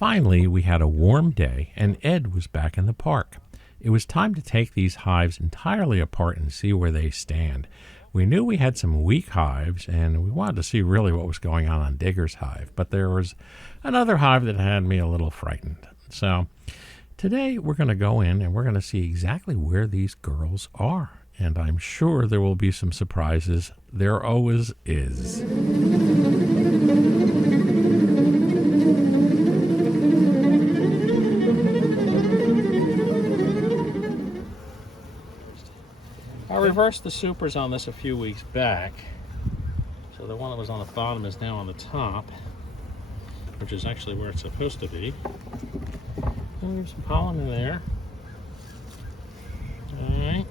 Finally, we had a warm day, and Ed was back in the park. It was time to take these hives entirely apart and see where they stand. We knew we had some weak hives, and we wanted to see really what was going on Digger's hive, but there was another hive that had me a little frightened. So today we're going to go in and we're going to see exactly where these girls are. And I'm sure there will be some surprises. There always is. I reversed the supers on this a few weeks back. So the one that was on the bottom is now on the top, which is actually where it's supposed to be. And there's some pollen in there. Alright.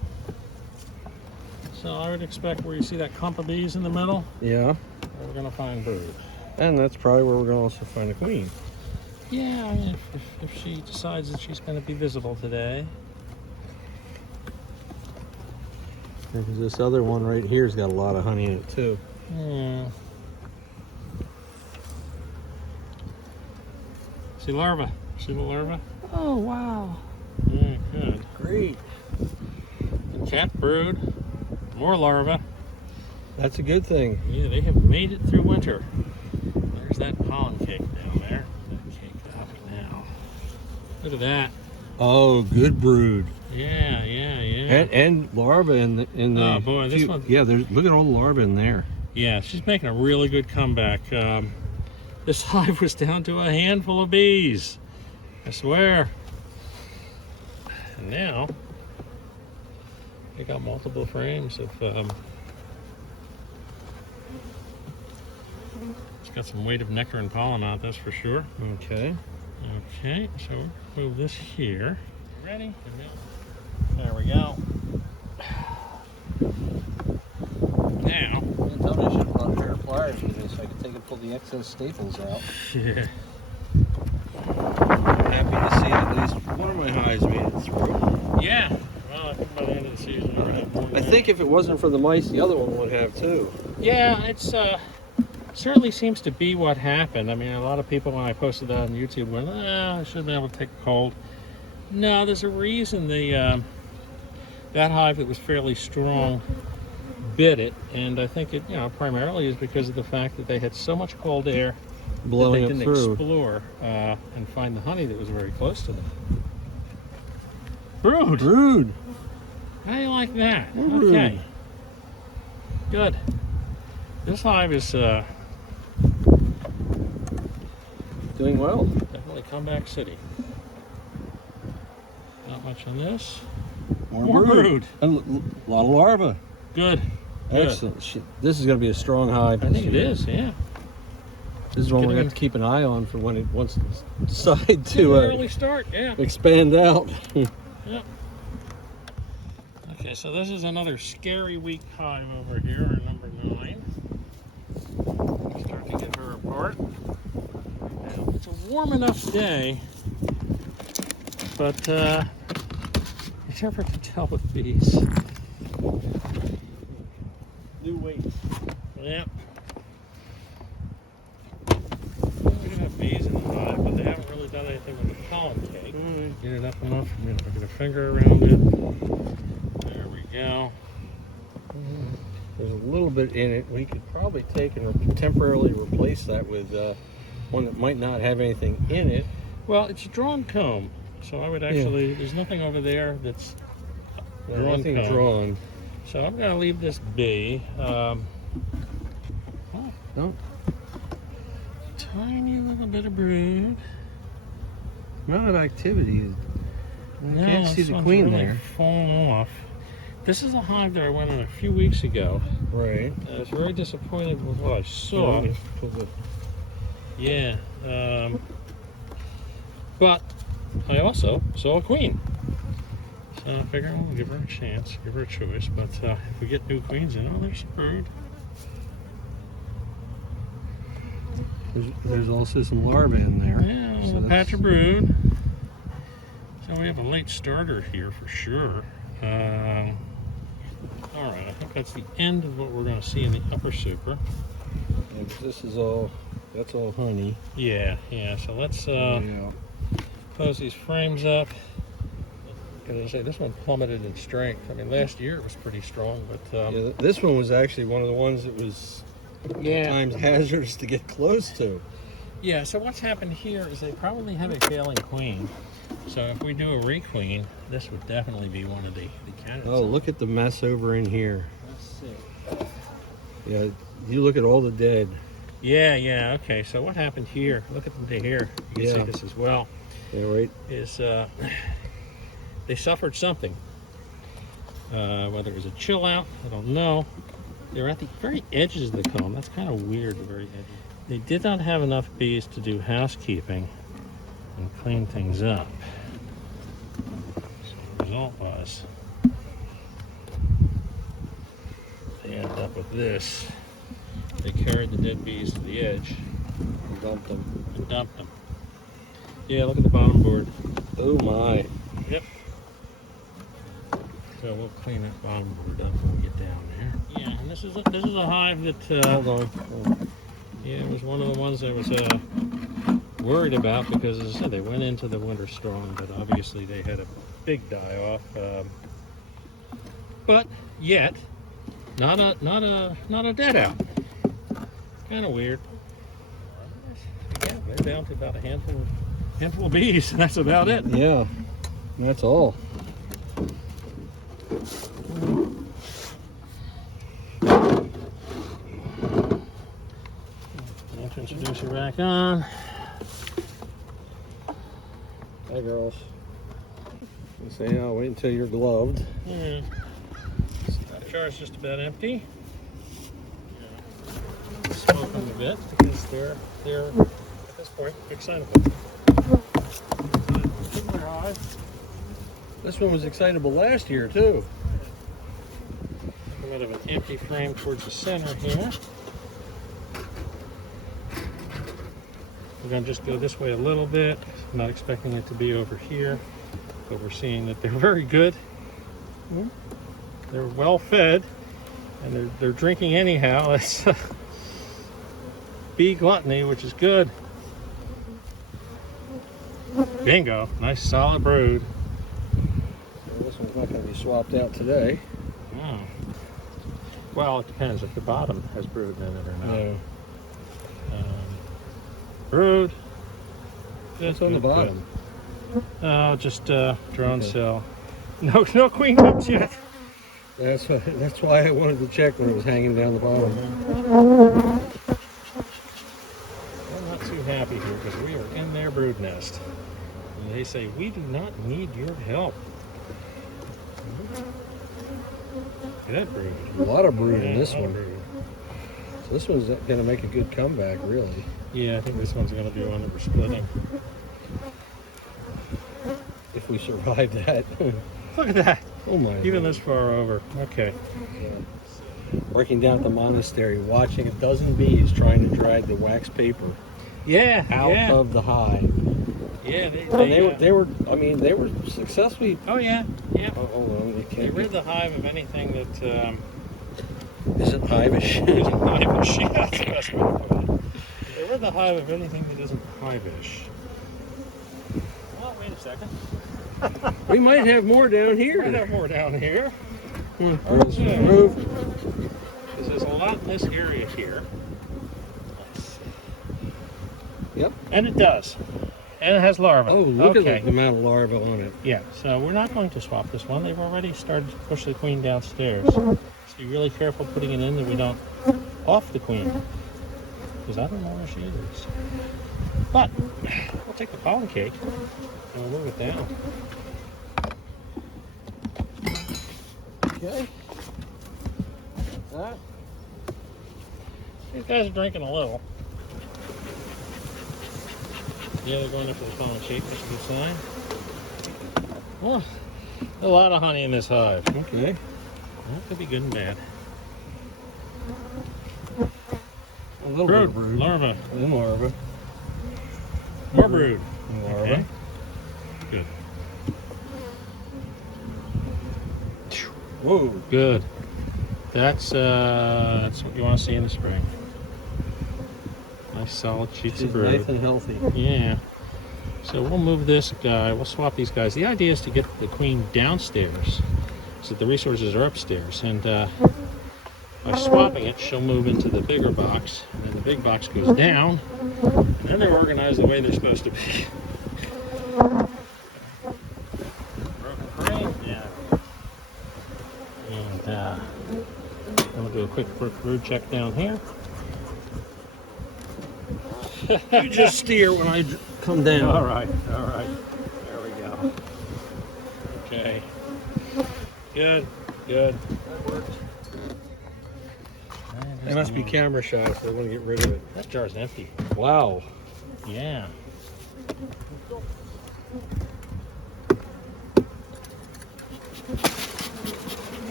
So I would expect where you see that clump of bees in the middle, yeah, we're going to find brood. And that's probably where we're going to also find a queen. Yeah, I mean, if she decides that she's going to be visible today. Because this other one right here's got a lot of honey in it too. Yeah. See larva? See the larva? Oh, wow. Yeah, good. Great. And cat brood. More larvae. That's a good thing. Yeah, they have made it through winter. There's that pollen cake down there. That cake up now. Look at that. Oh, good brood. Yeah. And larva in the oh boy, this one. Yeah, look at all the larva in there. Yeah, she's making a really good comeback. This hive was down to a handful of bees. I swear. And now they got multiple frames of it's got some weight of nectar and pollen on it, that's for sure. Okay, so we'll move this here. Ready? There we go. Now, tell me I should have brought a pair of pliers with this so I could take and pull the excess staples out. yeah. I'm happy to see at least one of my hives made it through. Yeah. Well, I think by the end of the season we'll have more. I think if it wasn't for the mice, the other one would have too. Yeah, it's certainly seems to be what happened. I mean, a lot of people when I posted that on YouTube went, I should be able to take a cold. No, there's a reason the that hive that was fairly strong bit it, and I think it, primarily is because of the fact that they had so much cold air blowing that they it didn't through. explore and find the honey that was very close to them. Brood. Brood. How do you like that? Brood. Okay. Good. This hive is Doing well. definitely comeback city. Not much on this. More brood. And a lot of larvae. Good. Good. Excellent. This is going to be a strong hive. I think it is, yeah. This is one we're going to have to keep an eye on for when it wants to decide To to early start, yeah. expand out. Yep. Okay, so this is another scary weak hive over here, number 9. We'll start to get her apart. Now, it's a warm enough day, but it's never to tell with bees. New weight. Yep. We do have bees in the hive, but they haven't really done anything with the pollen cake. Get it up enough. I'm going to put a finger around it. There we go. There's a little bit in it. We could probably take and temporarily replace that with one that might not have anything in it. Well, it's a drawn comb, so I would actually, there's nothing over there that's Nothing comb. drawn. So I'm going to leave this be. Oh. Tiny little bit of brood. Amount of activity. You No, can't see this the one's queen really there. fallen off. This is a hive that I went on a few weeks ago. Right. I was very disappointed with what I saw. Yeah. But I also saw a queen. So I figured we'll give her a chance, give her a choice. But if we get new queens in, there's some brood. There's also some larvae in there. Yeah, a little patch of brood. So we have a late starter here for sure. All right, I think that's the end of what we're going to see in the upper super. And this is all That's all honey. Yeah, yeah. So let's Yeah. close these frames up. As I say, this one plummeted in strength. I mean, last year it was pretty strong, but Yeah, this one was actually one of the ones that was at times hazardous to get close to. Yeah, so what's happened here is they probably have a failing queen. So if we do a requeen, this would definitely be one of the candidates. Oh, look at the mess over in here. Let's see. Yeah, you look at all the dead. Yeah, yeah, okay. So what happened here, look at the here. You can see this as well. Yeah, right. Is they suffered something. Whether it was a chill out, I don't know. They're at the very edges of the comb. That's kind of weird, the very edges. They did not have enough bees to do housekeeping and clean things up. So the result was they ended up with this. They carried the dead bees to the edge And dumped them. and dumped them. Yeah, look at the bottom board. Oh my. Yep. So we'll clean that bottom board up when we get down there. Yeah, and this is a hive that Hold on. yeah, it was one of the ones I was worried about because, as I said, they went into the winter strong, but obviously they had a big die-off. But yet, not a dead out. Kind of weird. Yeah, they're down to about a handful of bees, and that's about it. Yeah, that's all. Introduce her back on. Hi, girls. You say, oh, wait until you're gloved. Yeah. That jar is just about empty. Smoke them a bit because they're at this point excitable. This one was excitable last year too. A bit of an empty frame towards the center here. We're going to just go this way a little bit. I'm not expecting it to be over here, but we're seeing that they're very good. They're well fed, and they're drinking anyhow. It's bee gluttony, which is good. Bingo, nice solid brood. So this one's not going to be swapped out today. Oh. Well, it depends if the bottom has brood in it or not. No. Brood. What's on the bottom? Oh, just drone cell. No queen hooks yet. That's why I wanted to check when it was hanging down the bottom. I'm not too happy here because we are in their brood nest. And they say, we do not need your help. Good brood. A lot of brood in this a lot one. of brood. So this one's going to make a good comeback, really. Yeah, I think this one's going to be one that we're splitting. If we survive that. Look at that. Oh my. Even this far over. Okay. Yeah. Working down at the monastery, watching a dozen bees trying to drag the wax paper Yeah. out of the hive. Yeah, They were. I mean, they were successfully. Oh yeah. Yeah. Oh, hold on. You They can't rid the hive of anything that isn't hivish. isn't hive-ish. Yeah, that's the best way to put it. They rid the hive of anything that isn't hive-ish. Well, wait a second. We might have more down here. I have more down here. Let's move. Because there's a lot in this area here. Let's see. Yep. And it does. And it has larvae. Oh, look okay. at the amount of larvae on it. Yeah, so we're not going to swap this one. They've already started to push the queen downstairs. So be really careful putting it in that we don't off the queen. Because I don't know where she is. But we'll take the pollen cake and we'll move it down. Okay. That. These guys are drinking a little. Yeah, they're going up to the pollen cake. That's a good sign. Oh, a lot of honey in this hive. Okay. That could be good and bad. A little bit Brood, of brood. larva, And larva. more brood. And larva. Okay. Good. Whoa. Good. That's what you want to see in the spring. Nice solid sheets She's of brood. nice and healthy. Yeah. So we'll move this guy. We'll swap these guys. The idea is to get the queen downstairs so the resources are upstairs. And by swapping it, she'll move into the bigger box. And then the big box goes down. And then they're organized the way they're supposed to be. Broken frame. Yeah. And then we'll do a quick brood check down here. You just steer when I come down. All right. There we go. Okay. Good. That works. It must be camera shy if they want to get rid of it. That jar's empty. Wow. Yeah.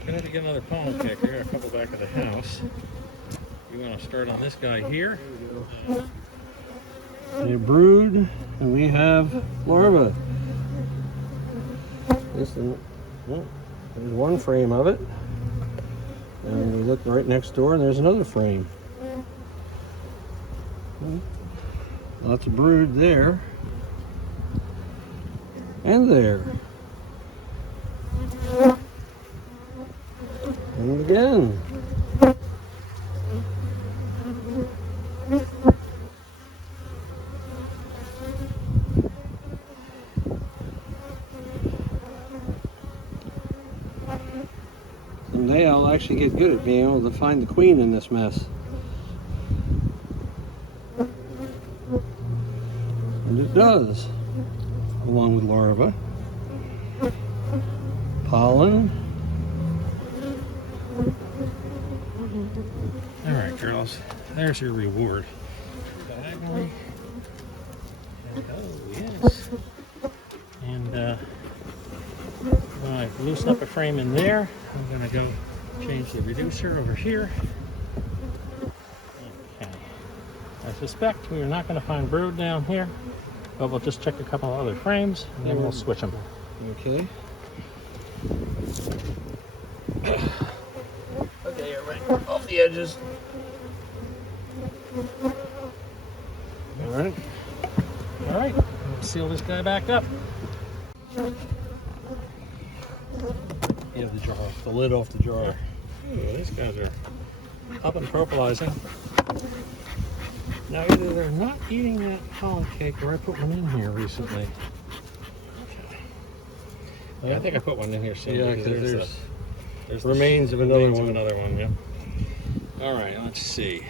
Gonna have to get another pollen picker. Got a couple back at the house. You want to start on this guy here? A brood, and we have larva. There's one frame of it, and we look right next door, and there's another frame. Lots of brood there, and there, and again. Someday I'll actually get good at being able to find the queen in this mess. And it does, along with larvae, pollen. All right, girls. There's your reward. Diagonally. Oh, yes. And loosen up a frame in there. I'm going to go change the reducer over here. Okay. I suspect we're not going to find brood down here, but we'll just check a couple of other frames and then we'll switch them. Okay. Okay, you're right off the edges. All right. All right. Let's seal this guy back up. You have the jar, the lid off the jar. Ooh, these guys are up and propylizing. Now either they're not eating that pollen cake or I put one in here recently. Okay. Yeah, I think I put one in here soon. Yeah, because there's remains of another one. Yeah. All right, let's see.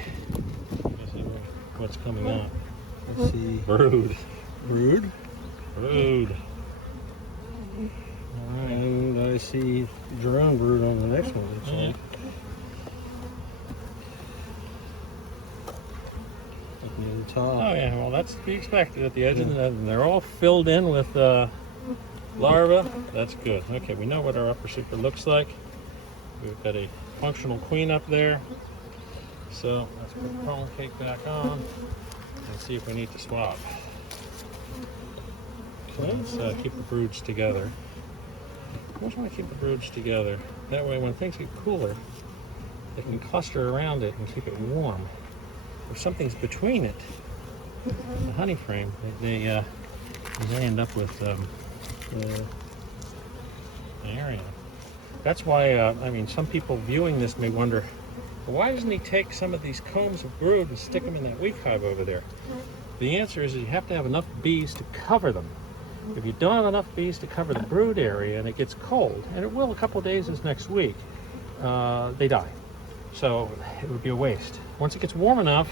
What's coming out? Let's see. Brood. Brood. Brood. And I see drone brood on the next one. Looks like. Up near the top. Oh yeah, well that's to be expected at the edge, and they're all filled in with larvae. That's good. Okay, we know what our upper super looks like. We've got a functional queen up there. So let's put the pollen cake back on and see if we need to swap. Okay, let's keep the broods together. I always want to keep the broods together. That way when things get cooler, they can cluster around it and keep it warm. If something's between it, the honey frame, they end up with an area. That's why, I mean, some people viewing this may wonder, well, why doesn't he take some of these combs of brood and stick them in that weak hive over there? The answer is you have to have enough bees to cover them. If you don't have enough bees to cover the brood area and it gets cold, and it will a couple of days this next week, they die. So it would be a waste. Once it gets warm enough,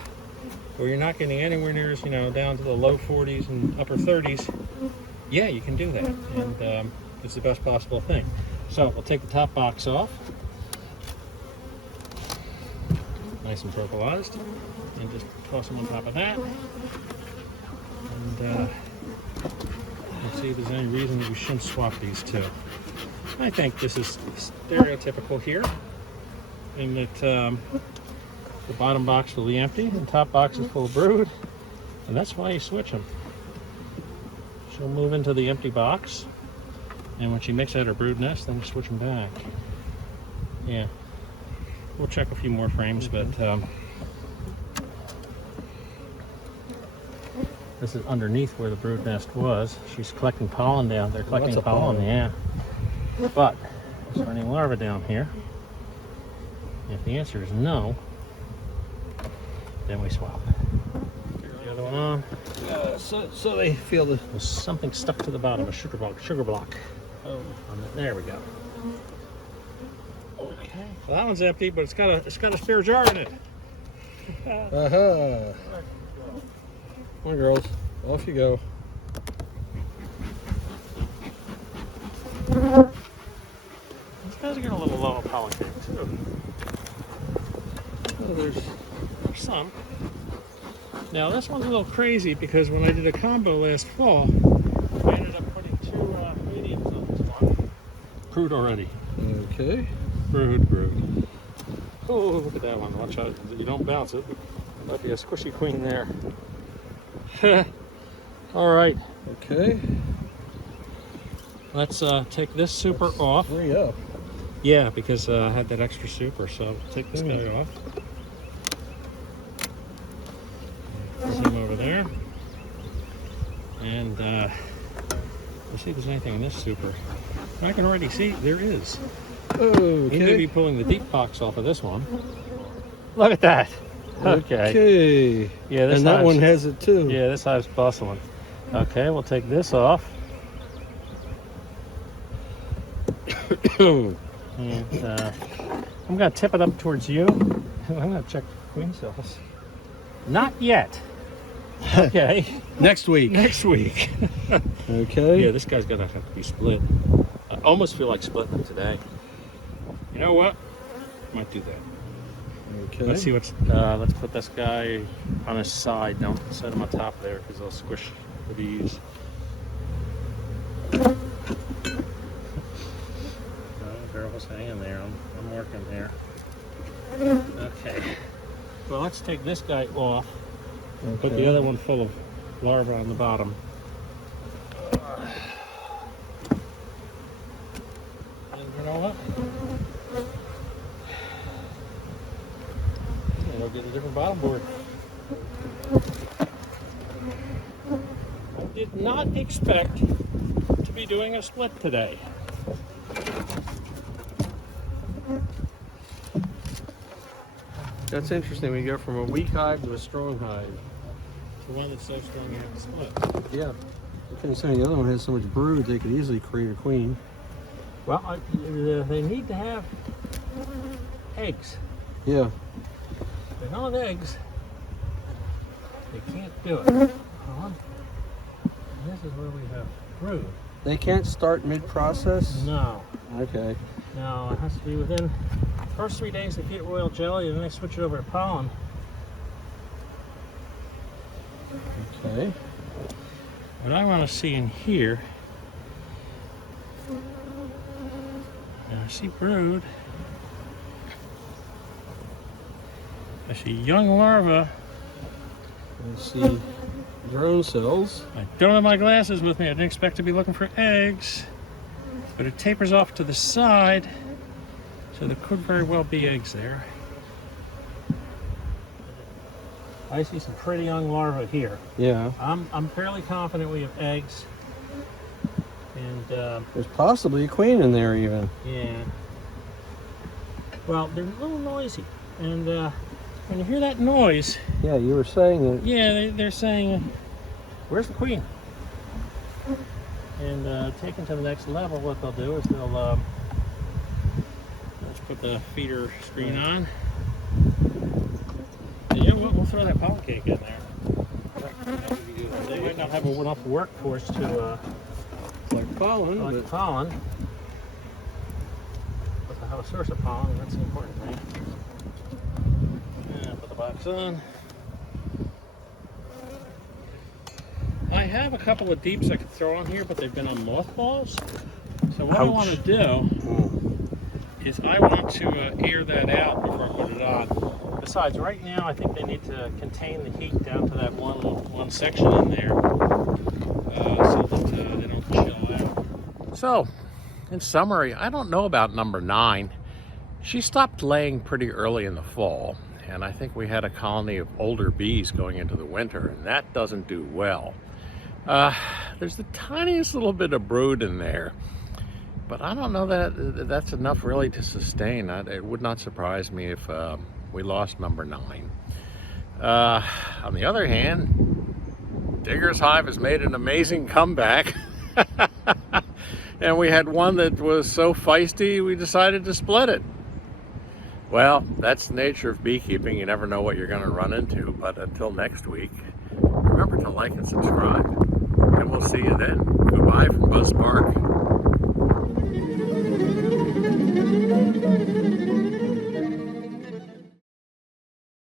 where you're not getting anywhere near, down to the low 40s and upper 30s, yeah, you can do that. And it's the best possible thing. So we'll take the top box off. Nice and propylized. And just toss them on top of that. And let's see if there's any reason that we shouldn't swap these two. I think this is stereotypical here, in that the bottom box will be empty and the top box is full of brood, and that's why you switch them. She'll move into the empty box, and when she makes out her brood nest, then you switch them back. Yeah. we'll check a few more frames, but this is underneath where the brood nest was. She's collecting pollen down there, collecting pollen, yeah. But is there any larvae down here? If the answer is no, then we swap. The other one on. So they feel There's something stuck to the bottom, a sugar block. Oh, there we go. Okay. Well, that one's empty, but it's got a spare jar in it. Come on, girls, off you go. These guys are getting a little low on pollen cake too. Oh, there's Some. Now this one's a little crazy because when I did a combo last fall, I ended up putting two mediums on this one. Brood already. okay. Brood. Oh, look at that one. Watch out, you don't bounce it. There might be a squishy queen there. All right. Okay. Let's take this super off. Hurry up. Yeah, because I had that extra super, so take this guy off. Zoom over there. And let's see if there's anything in this super. I can already see there is. Okay. We may be pulling the deep box off of this one. Look at that. Okay. Okay. Yeah, this and that hive's- one has it too. Yeah, this hive's bustling. Okay, we'll take this off. And I'm going to tip it up towards you. I'm going to check the queen cells. Not yet. Okay. Next week. Next week. Okay. Yeah, this guy's going to have to be split. I almost feel like splitting them today. You know what? Might do that. Okay. Let's see what's. Let's put this guy on his side. Don't set him on top there because they'll squish the bees. Girls, hang in there. I'm working there. Okay. Well, let's take this guy off. Okay. Put the other one full of larvae on the bottom. And you know what? We'll get a different bottom board. I did not expect to be doing a split today. That's interesting. We go from a weak hive to a strong hive. The one that's so strong you have to split. Yeah. I couldn't say the other one has so much brood they could easily create a queen. Well, they need to have eggs. Yeah. If they don't have eggs, they can't do it. This is where we have brood. They can't start mid-process? No. Okay. No, it has to be within the first 3 days they feed it royal jelly and then they switch it over to pollen. Okay. What I want to see in here, I see brood. I see young larvae. I see drone cells. I don't have my glasses with me. I didn't expect to be looking for eggs, but it tapers off to the side, so there could very well be eggs there. I see some pretty young larvae here. Yeah. I'm fairly confident we have eggs, and There's possibly a queen in there even. yeah. Well, they're a little noisy, and when you hear that noise, Yeah, you were saying that. yeah, they're saying, "Where's the queen?" And taken to the next level, what they'll do is they'll let's put the feeder screen on. Yeah, we'll throw that pollen cake in there. They might not have enough workforce to Like pollen, collect pollen, but to have a source of pollen, that's the important thing. Yeah, put the box on. I have a couple of deeps I could throw on here, but they've been on mothballs. So what I want to do is I want to air that out before I put it on. Besides, right now I think they need to contain the heat down to that one section in there, so that they don't chill out. So, in summary, I don't know about number 9. She stopped laying pretty early in the fall, and I think we had a colony of older bees going into the winter, and that doesn't do well. Uh, there's the tiniest little bit of brood in there, but I don't know that that's enough really to sustain. It would not surprise me if we lost number 9. On the other hand, Digger's Hive has made an amazing comeback. And we had one that was so feisty, we decided to split it. Well, that's the nature of beekeeping. You never know what you're going to run into. But until next week, remember to like and subscribe. And we'll see you then. Goodbye from Buzz Park.